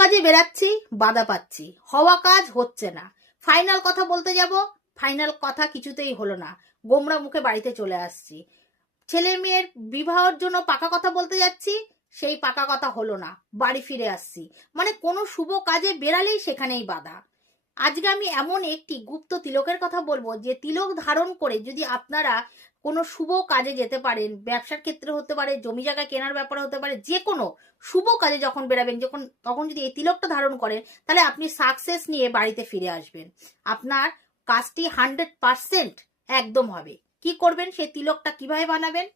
কাজে বেরাচ্ছি, বাধা পাচ্ছি, হওয়া কাজ হচ্ছে না, ফাইনাল কথা বলতে যাব, ফাইনাল কথা কিছুতেই হলো না, গোমরা মুখে বাড়িতে চলে আসছি, ছেলে মেয়ের বিবাহের জন্য পাকা কথা বলতে যাচ্ছি, সেই পাকা কথা হলো না, বাড়ি ফিরে আসছি, মানে কোনো শুভ কাজে বেরালেই সেখানেই বাধা। আজকে আমি এমন একটি গুপ্ত তিলকের কথা বলবো, যে তিলক ধারণ করে যদি আপনারা কোনো শুভ কাজে যেতে পারেন, ব্যবসার ক্ষেত্রে হতে পারে, জমি জায়গা কেনার ব্যাপারে হতে পারে, যে কোনো শুভ কাজে যখন বেরাবেন, তখন যদি এই তিলকটা ধারণ করেন, তাহলে আপনি সাকসেস নিয়ে বাড়িতে ফিরে আসবেন, আপনার কাজটি 100% একদম হবে। কি করবেন, সেই তিলকটা কিভাবে বানাবেন?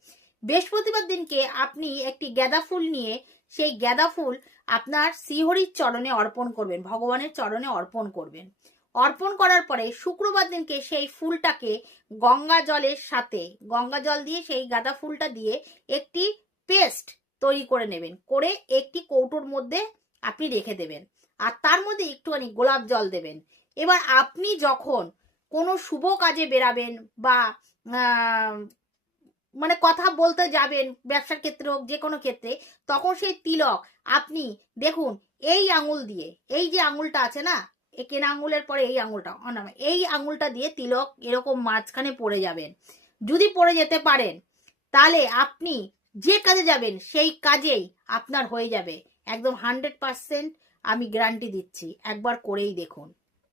বৃহস্পতিবার দিনকে আপনি একটি গাঁদা ফুল নিয়ে, সেই গাঁদা ফুল আপনার শ্রীহরির চরণে অর্পণ করবেন, ভগবানের চরণে অর্পণ করবেন। অর্পণ করার পরে শুক্রবার দিনকে সেই ফুলটাকে গঙ্গা জলের সাথে, গঙ্গা জল দিয়ে সেই গাঁদা ফুলটা দিয়ে একটি পেস্ট তৈরি করে নেবেন, করে একটি কৌটোর মধ্যে আপনি রেখে দেবেন, আর তার মধ্যে একটুখানি গোলাপ জল দেবেন। এবার আপনি যখন কোনো শুভ কাজে বেরাবেন, বা মানে কথা বলতে যাবেন, ব্যবসার ক্ষেত্রে হোক, যে কোনো ক্ষেত্রে, তখন সেই তিলক আপনি দেখুন, এই আঙুল দিয়ে, এই যে আঙুলটা আছে না, কেনা আঙুলের পরে এই আঙুলটা, এই আঙুলটা দিয়ে তিলক এরকম মাঝখানে পড়ে যাবেন। যদি পড়ে যেতে পারেন, তাহলে আপনি যে কাজে যাবেন সেই কাজেই আপনার হয়ে যাবে, একদম 100% আমি গ্যারান্টি দিচ্ছি, একবার করেই দেখুন।